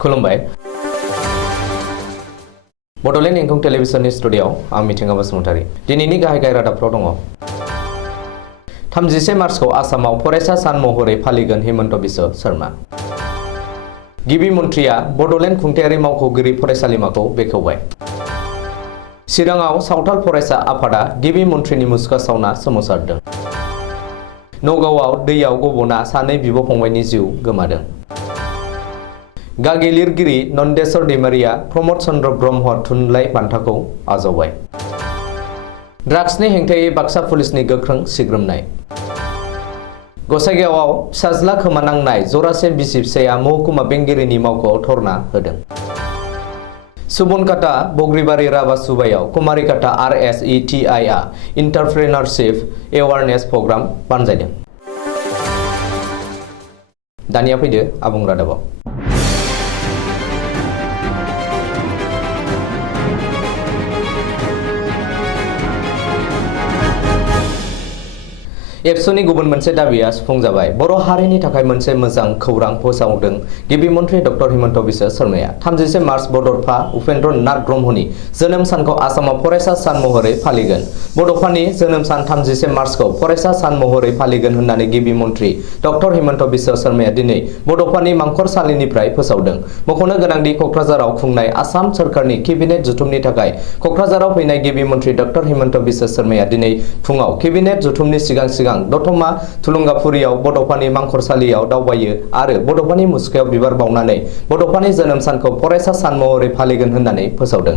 खुलुमबाय बड'लेण्ड इंखं टेलिभिजननि स्टुडिय'आव आं मिथिंगा बसुमतारी दिनैनि गाहाय गाहाय रादाबफ्राव दङ 31 मार्चखौ आसामाव फरायसा सान महरै फालिगोन हिमन्त बिश्व शर्मा गिबि मन्थ्रिया बड'लेण्ड खुंथायारि मावख'गिरि फरायसालिमाखौ बेखेवबाय चिराङाव सावथाल फरायसा आफादा गिबि मन्थ्रिनि मुसुखा सावना सोमावसारदों नगावआव दैयाव गब'ना सानै बिब' फंबायनि जिउ गोमादों गागि लिरगिरि नन्देश्वर दैमारिया प्रमद चन्द्र ब्रह्म थुनलाइ बान्थाखौ आजावबाय ड्राग्सनि हेंथायै बाक्सा पुलिसनि गोख्रों सिग्रोमनाय गसाइगावआव फिसाज्ला खोमानांनाय जरासे बिसि फिसाया महकुमा बेंगिरिनि मावख'आव धरना होदों सुबनकाटा बग्रिबारि राभा सुबायाव कुमारिकाटा RSETI आ इन्टारप्रेनारशिप एवारनेस प्रग्राम बानजायदों दानिया फैदो आबुं रादाबाव एबसुनि गुबुन मोनसे दाबिया सुफुंजाबाय बर' हारिनि थाखाय मोनसे मोजां खौरां फोसावदों गिबि मन्थ्रि डक्टर हिमन्त बिश्व शर्माया 31 मार्च बड'फा उपेन्द्र नाथ ब्रह्मनि जोनोम सानखौ आसामाव फरायसा सान महरै फालिगोन बड'फानि जोनोम सान 31 मार्चखौ फरायसा सान महरै फालिगोन होननानै गिबि मन्थ्रि डक्टर हिमन्त बिश्व शर्माया दिनै बड'फानि मांखरसालिनिफ्राय फोसावदों मख'नो गोनांदि क'क्राझाराव खुंनाय आसाम सोरखारनि केबिनेट जथुमनि थाखाय क'क्राझाराव फैनाय गिबि मन्थ्रि डक्टर हिमन्त बिश्व शर्माया दिनै फुङाव केबिनेट जथुमनि सिगां दतमा थुलुंगाफुरियाव बड'फानि मांखरसालियाव दावबायो आरो बड'फानि मुसुखायाव बिबार बावनानै बड'फानि जोनोम सानखौ फरायसा सान महरै फालिगोन होननानै फोसावदों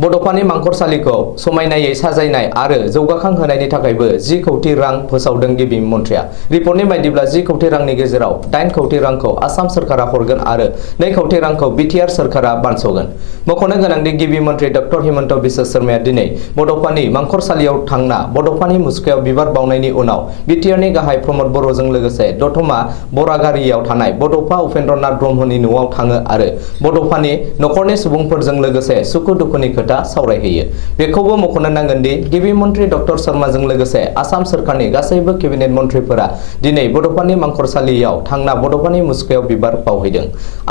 बड'फानि मांखरसालिखौ समायनायै साजायनाय आरो जौगाखां होनायनि थाखायबो 10 कौटि रां फोसावदों गिबि मन्थ्रिया रिपर्टनि बायदिब्ला 10 कौटि रांनि गेजेराव 8 कौटि रांखौ आसाम सोरखारा हरगोन आरो 2 कौटि रांखौ बिटिआर सोरखारा बानस'गोन मख'नो गोनांदि गिबि मन्थ्रि डक्टर हिमन्त बिश्व शर्माया दिनै बड'फानि मांखरसालियाव थांना बड'फानि मुसुखायाव बिबार बावनायनि उनाव बिटिआरनि गाहाय प्रमद बर'जों लोगोसे दतमा बरागारियाव थानाय बड'फा उपेन्द्र नाथ ब्रह्मनि न'आव थाङो आरो बड'फानि नखरनि सुबुंफोरजों लोगोसे सुखु दुखुनि खोथा सावरायहैयो बेखौबो मख'नो नांगोन दि गिबि मन्थ्रि डक्टर शर्माजों लोगोसे आसाम सोरखारनि गासैबो केबिनेट मन्थ्रिफोरा दिनै बड'फानि मांखरसालियाव थांना बड'फानि मुसुखायाव बिबार बावहैदों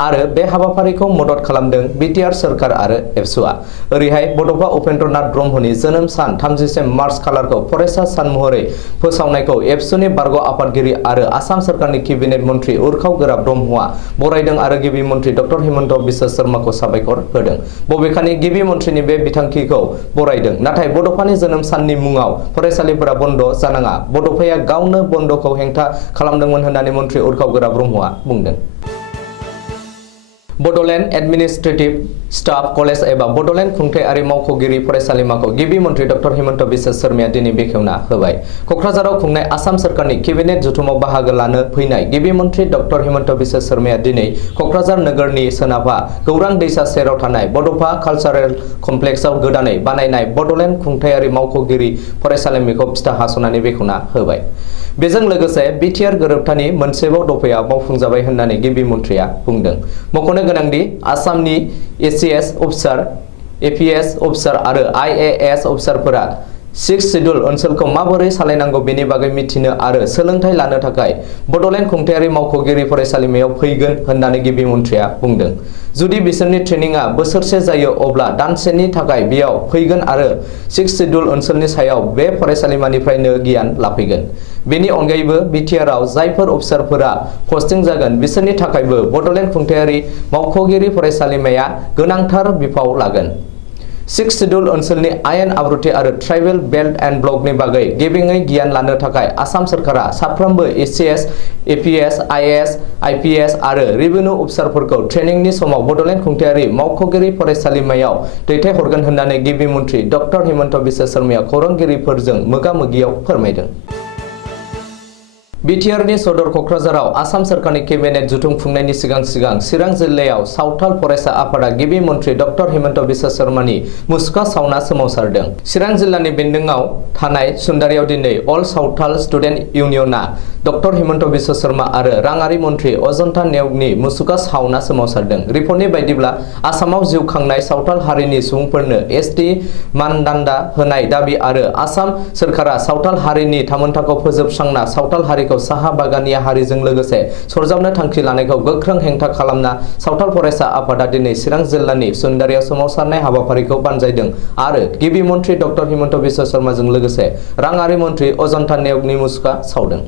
आरो बे हाबाफारिखौ मदद खालामदों बिटिआर सोरखार आरो एबसुआ ओरैहाय बड'फा उपेन्द्र नाथ ब्रह्मनि जोनोम सान 31 मार्च खालारखौ फरायसा सान महरै फोसावनायखौ एबसुनि बारग' आफादगिरि आरो आसाम सोरखारनि केबिनेट मन्थ्रि उरखाव गोरा ब्रह्मआ बरायदों आरो गिबि मन्थ्रि डक्टर हिमन्त बिश्व शर्माखौ साबायखर होदों बबेखानि गिबि मन्थ्रिनि बे बिथांखिखौ बरायदों नाथाय बड'फानि जोनोम साननि मुङाव फरायसालिफोरा बन्द जानाङा बड'फाया गावनो बन्दखौ हेंथा खालामदोंमोन होननानै मन्थ्रि उरखाव गोरा ब्रह्मआ बुंदों बड'लेण्ड एडमिनिस्ट्रेटिभ स्टाफ कलेज एबा बड'लेण्ड खुंथायारि मावख'गिरि फरायसालिमाखौ गिबि मन्थ्रि डक्टर हिमन्त बिश्व शर्माया दिनै बेखेवना होबाय क'क्राझाराव खुंनाय आसाम सोरखारनि केबिनेट जथुमाव बाहागो लानो फैनाय गिबि मन्थ्रि डक्टर हिमन्त बिश्व शर्माया दिनै क'क्राझार नोगोरनि सोनाबहा गौरां दैसा सेराव थानाय बड'फा कालचारेल कमप्लेक्सआव गोदानै बानायनाय बड'लेण्ड खुंथायारि मावख'गिरि फरायसालिमाखौ फिथा हास'नानै बेखेवना होबाय बेजों लोगोसे बिटिआर गोरोबथानि मोनसेबाव दफाया मावफुंजाबाय होननानै गिबि मन्थ्रिया बुंदों मख'नो गोनांदि आसामनि ACS अफिसार APS अफिसार आरो IAS अफिसारफोरा 6 शिड्युल ओनसोलखौ माबोरै सालायनांगौ बेनि बागै मिथिनो आरो सोलोंथाइ लानो थाखाय बड'लेण्ड खुंथायारि मावख'गिरि फरायसालिमायाव फैगोन होननानै गिबि मन्थ्रिया बुंदों जुदि बिसोरनि ट्रेनिंआ बोसोरसे जायो अब्ला दानसेनि थाखाय बेयाव फैगोन आरो 6 शिड्युल ओनसोलनि सायाव बे फरायसालिमानिफ्रायनो गियान लाफैगोन बेनि अनगायैबो बिटिआरआव जायफोर अफिसारफोरा पस्टिं जागोन बिसोरनि थाखायबो बड'लेण्ड खुंथायारि मावख'गिरि फरायसालिमाया गोनांथार बिफाव लागोन 6 शिड्युल ओनसोलनि आयेन आब्रुथि आरो ट्राइबेल बेल्ट एन्ड ब्लकनि बागै गेबेङै गियान लानो थाखाय आसाम सोरखारा साफ्रोमबो ACS APS IAS IPS आरो रेभिनिउ अफिसारफोरखौ ट्रेनिंनि समाव बड'लेण्ड खुंथायारि मावख'गिरि फरायसालिमायाव दैथायहरगोन होननानै गिबि मन्थ्रि डक्टर हिमन्त बिश्व शर्माया खौरांगिरिफोरजों मोगा-मोगियाव फोरमायदों बिटिआरनि सदर क'क्राझाराव आसाम सोरखारनि केबिनेट जथुम खुंनायनि सिगां चिरां जिल्लायाव सावथाल फरायसा आफादा गिबि मन्थ्रि डक्टर हिमन्त बिश्व शर्मानि मुसुखा सावना सोमावसारदों चिरां जिल्लानि बेन्दोंआव थानाय सुन्दारियाव दिनै अल सावथाल स्टुडेन्ट इउनियनआ डक्टर हिमन्त बिश्व शर्मा आरो राङारि मन्थ्रि अजन्ता नेवगनि मुसुखा सावना सोमावसारदों रिपर्टनि बायदिब्ला आसामाव जिउ खांनाय सावथाल हारिनि सुबुंफोरनो ST मानदान्दा होनाय दाबि आरो आसाम सोरखारा सावथाल हारिनि थामोनथाखौ फोजोबस्रांना सावथाल हारिखौ फरायसालिखौ साहा बागाननि हारिजों लोगोसे सरजाबनो थांखि लानायखौ गोख्रों हेंथा खालामना सावथाल फरायसा आफादा दिनै चिरां जिल्लानि सुन्दारियाव सोमावसारनाय हाबाफारिखौ बानजायदों आरो गिबि मन्थ्रि डक्टर हिमन्त बिश्व शर्माजों लोगोसे राङारि मन्थ्रि अजन्ता नेउगनि मुसुखा सावदों।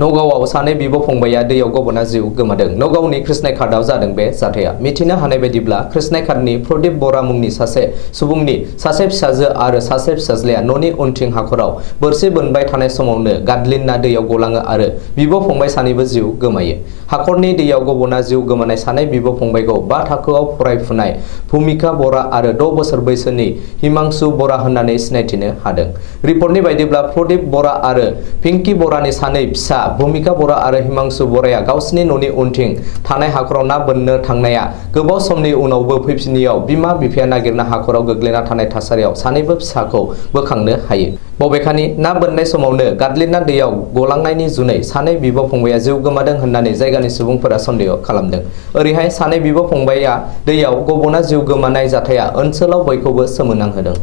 नगावआव सानै बिब' फंबाया दैयाव गबना जिउ गोमादों। नगावनि कृष्णाघाटआव जादों बे जाथाया। मिथिनो हानाय बायदिब्ला कृष्णाघाटनि प्रदीप बरा मुंनि सासे सुबुंनि सासे फिसाजो आरो सासे फिसाज्लाया न'नि उनथिं हाखराव बोरसि बोनबाय थानाय समावनो गादलिनना दैयाव गलाङो आरो बिब' फंबाय सानैबो जिउ गोमायो। हाखरनि दैयाव गबना जिउ गोमानाय सानै बिब' फंबायखौ 5 थाखोआव फरायफुनाय भूमिका बरा आरो 6 बोसोर बैसोनि हिमांशु बरा होननानै सिनायथिनो हादों। रिपर्टनि बायदिब्ला प्रदीप बरा आरो पिंकी बरानि सानै फिसा भूमिका बरा आरो हिमांशु बराया गावसिनि न'नि उनथिं थानाय हाखराव ना बोननो थांनाया गोबाव समनि उनावबो फैफिनियाव बिमा बिफाया नागिरना हाखराव गोग्लैना थानाय थासारियाव सानैबो फिसाखौ बोखांनो हायो। बबेखानि ना बोननाय समावनो गादलिनना दैयाव गलांनायनि जुनै सानै बिब' फंबाया जिउ गोमादों होननानै जायगानि सुबुंफोरा सन्देह खालामदों। ओरैहाय सानै बिब' फंबाया दैयाव गबना जिउ गोमानाय जाथाया ओनसोलाव बयखौबो सोमोनांहोदों।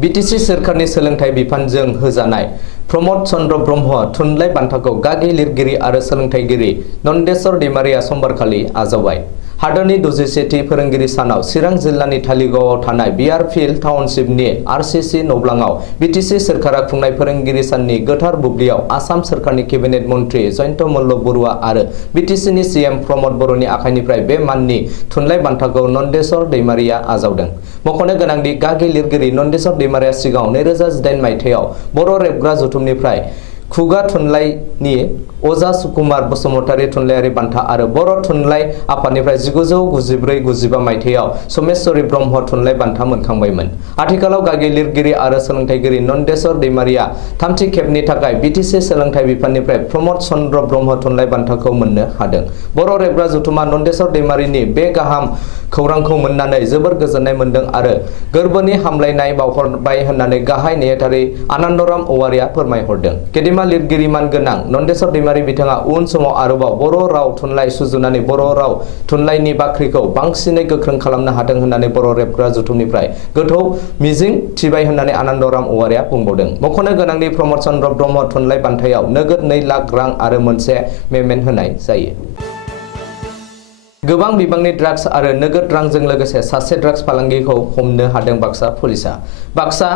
बिटिसि सोरखारनि सोलोंथाइ बिफानजों होजानाय प्रमद चन्द्र ब्रह्म थुनलाइ बान्थाखौ गागि लिरगिरि आरो सोलोंथाइगिरि नन्देस्वर दैमारिया समबारखालि आजावबाय। हादोरनि 61थि फोरोंगिरि सानाव चिरां जिल्लानि धालिगावआव थानाय बियारफिल्ड टाउनशिपनि आरसीसी नब्लाङाव बिटिसि सोरखारा खुंनाय फोरोंगिरि साननि गोथार बुब्लियाव आसाम सोरखारनि केबिनेट मन्थ्रि जयन्त मल्ल बरुवा आरो बिटिसिनि सीएम प्रमद बर'नि आखाइनिफ्राय बे माननि थुनलाइ बान्थाखौ नन्देस्वर दैमारिया आजावदों। मख'नो गोनांदि गागि लिरगिरि नन्देस्वर दैमारिया सिगाङाव 2018 मायथाइयाव बर' रेबग्रा जथुमनिफ्राय खुगा थुनलाइनि अजा सुकुमार बसुमतारी थुनलाइयारि बान्था आरो बर' थुनलाइ आफादनिफ्राय 1994-95 मायथाइयाव समेश्वरी ब्रह्म थुनलाइ बान्था मोनखांबायमोन। आथिखालाव गागि लिरगिरि आरो सोलोंथाइगिरि नन्देस्वर दैमारिया थामथि खेबनि थाखाय बिटिसि सोलोंथाइ बिफाननिफ्राय प्रमद चन्द्र ब्रह्म थुनलाइ बान्थाखौ मोननो हादों। बर' रेबग्रा जथुमा नन्देस्वर दैमारिनि बे गाहाम खौरांखौ मोननानै जोबोर गोजोननाय मोनदों आरो गोरबोनि हामलायनाय बावहरबाय होननानै गाहाय नेहाथारि आनन्दराम औवारिया फोरमायहरदों। गेदेमा लिरगिरि मानगोनां नन्देस्वर दैमारि बिथाङा उन समाव आरोबाव बर' राव थुनलाइ सुजुनानै बर' राव थुनलाइनि बाख्रिखौ बांसिनै गोख्रों खालामनो हाथों होननानै बर' रेबग्रा जथुमनिफ्राय गोथौ मिजिं थिबाय होननानै आनन्दराम औवारिया बुंबावदों। मख'नो गोनांदि प्रमद चन्द्र ब्रह्म थुनलाइ बान्थायाव नोगोद 2 लाख रां आरो मोनसे मेमेन्ट होनाय जायो। गोबां बिबांनि ड्राग्स आरो नोगोद रांजों लोगोसे सासे ड्राग्स फालांगिखौ हमनो हादों बाक्सा पुलिसआ। बाक्सा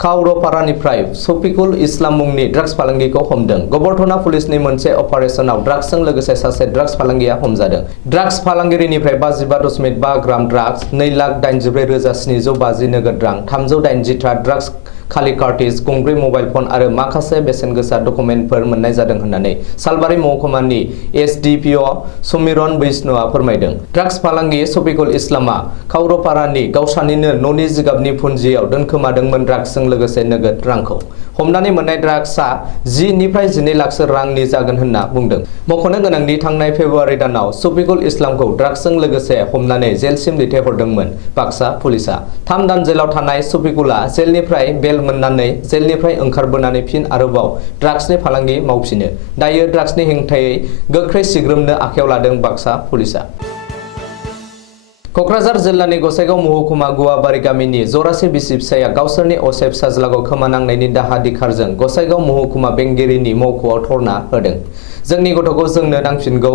खावरपारानिफ्राय शफिकुल इस्लाम मुंनि ड्राग्स फालांगिखौ हमदों। गबरधना पुलिसनि मोनसे अपारेशनाव ड्राग्सजों लोगोसे सासे ड्राग्स फालांगिया हमजादों। ड्राग्स फालांगिरिनिफ्राय 55.5 ग्राम ड्राग्स, 2,84,750 नोगोद रां, 380 था ड्राग्स खालि कार्टिज, गंब्रै मबाइल फन आरो माखासे बेसेन गोसा डकुमेन्टफोर मोननाय जादों होननानै सालबारि महकुमानि एसडिपिअ समिरन बैष्णवआ फोरमायदों। ड्राग्स फालांगि शफिकुल इस्लामआ खावरपारानि गावसानिनो न'नि जिगाबनि फुन्जियाव दोनखोमादोंमोन ड्राग्सजों लोगोसे नोगोद रांखौ। हमनानै मोननाय ड्राग्सआ 10 निफ्राय 12 लाखसो रांनि जागोन होनना बुंदों। मख'नो गोनांदि थांनाय फेब्रुवारि दानाव शफिकुल इस्लामखौ ड्राग्सजों लोगोसे हमनानै जेलसिम दैथायहरदोंमोन बाक्सा पुलिसआ। 3 दान जेलाव थानाय शफिकुलआ जेलनिफ्राय बेल मोननानै जेलनिफ्राय ओंखारबोनानै फिन आरोबाव ड्राग्सनि फालांगि मावफिनो। दायो ड्राग्सनि हेंथायै गोख्रै सिग्रोमनो आखायाव लादों बाक्सा पुलिसआ। क'क्राझार जिल्लानि गसाइगाव महकुमा गुवाबारि गामिनि जरासे बिसि फिसाया गावसोरनि असे फिसाज्लाखौ खोमानांनायनि दाहा दिखारजों गसाइगाव महकुमा बेंगिरिनि मावख'आव धरना होदों। जोंनि गथ'खौ जोंनो नांफिनगौ,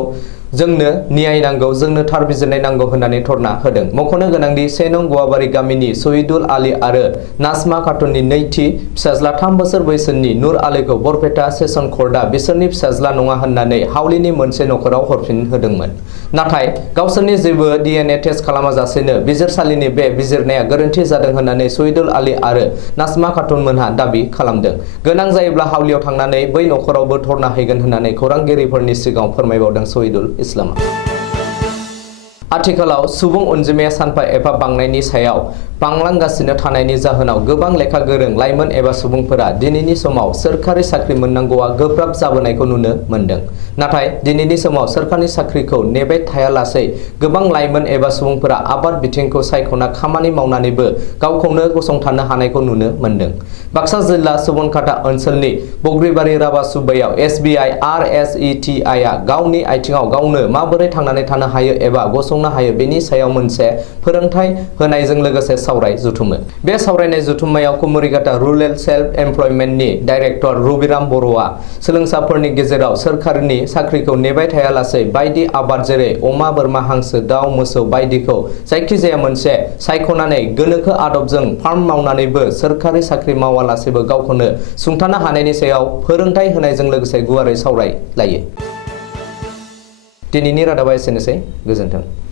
जोंनो न्याय नांगौ, जोंनो थार बिजिरनाय नांगौ होननानै धरना होदों। मख'नो गोनांदि 1 नं गुवाबारि गामिनि शहीदुल आली आरो नाजमा खातुननि नैथि फिसाज्ला 3 बोसोर बैसोनि नुर आलीखौ बरपेटा सेसन कर्टआ बिसोरनि फिसाज्ला नङा होननानै हावलिनि मोनसे नखराव हरफिनहोदोंमोन। नाथाय गावसोरनि जेबो DNA टेस्ट खालामाजासेनो बिजिरसालिनि बे बिजिरनाया गोरोन्थि जादों होननानै शहीदुल आली आरो नाजमा खातुनमोनहा दाबि खालामदों। गोनां जायोब्ला हावलियाव थांनानै बै नखरावबो धरना हैगोन होननानै खौरांगिरिफोरनि सिगाङाव फोरमायबावदों शहीदुल इस्लामआ। आथिखालाव सुबुं अनजिमाया सानफा एफा बांनायनि सायाव बांलांगासिनो थानायनि जाहोनाव गोबां लेखा गोरों लाइमोन एबा सुबुंफोरा दिनैनि समाव सोरखारि साख्रि मोननांगौआ गोब्राब जाबोनायखौ नुनो मोनदों। नाथाय दिनैनि समाव सोरखारि साख्रिखौ नेबाय थायालासै गोबां लाइमोन एबा सुबुंफोरा आबाद बिथिंखौ सायख'ना खामानि मावनानैबो गावखौनो गसंथानो हानायखौ नुनो मोनदों। बाक्सा जिल्ला सुबनखाता ओनसोलनि बग्रिबारि राबासुब्बायाव SBI RSETI आ गावनि आथिङाव गावनो माबोरै थांनानै थानो हायो एबा गसंनो मावफुंनो हायो बेनि सायाव मोनसे फोरोंथाय होनायजों लोगोसे सावराय जुथुमो। बे सावरायनाय जुथुमनायाव कुमारिघाटा रुरेल सेल्फ एमप्लयमेन्टनि डाइरेक्टर रबिराम बर'आ सोलोंसाफोरनि गेजेराव सोरखारनि साख्रिखौ नेबाय थायालासे बायदि आबाद जेरै अमा, बोरमा, हांसो, दाउ, मोसौ बायदिखौ जायखिजाया मोनसे सायख'नानै गोनोखो आदबजों फार्म मावनानैबो सोरखारि साख्रि मावालासेबो गावखौनो सुंथानो हानायनि सायाव फोरोंथाय होनायजों लोगोसे गुवारै सावरायलायो। दिनैनि रादाबा एसेनोसै। गोजोन्थों।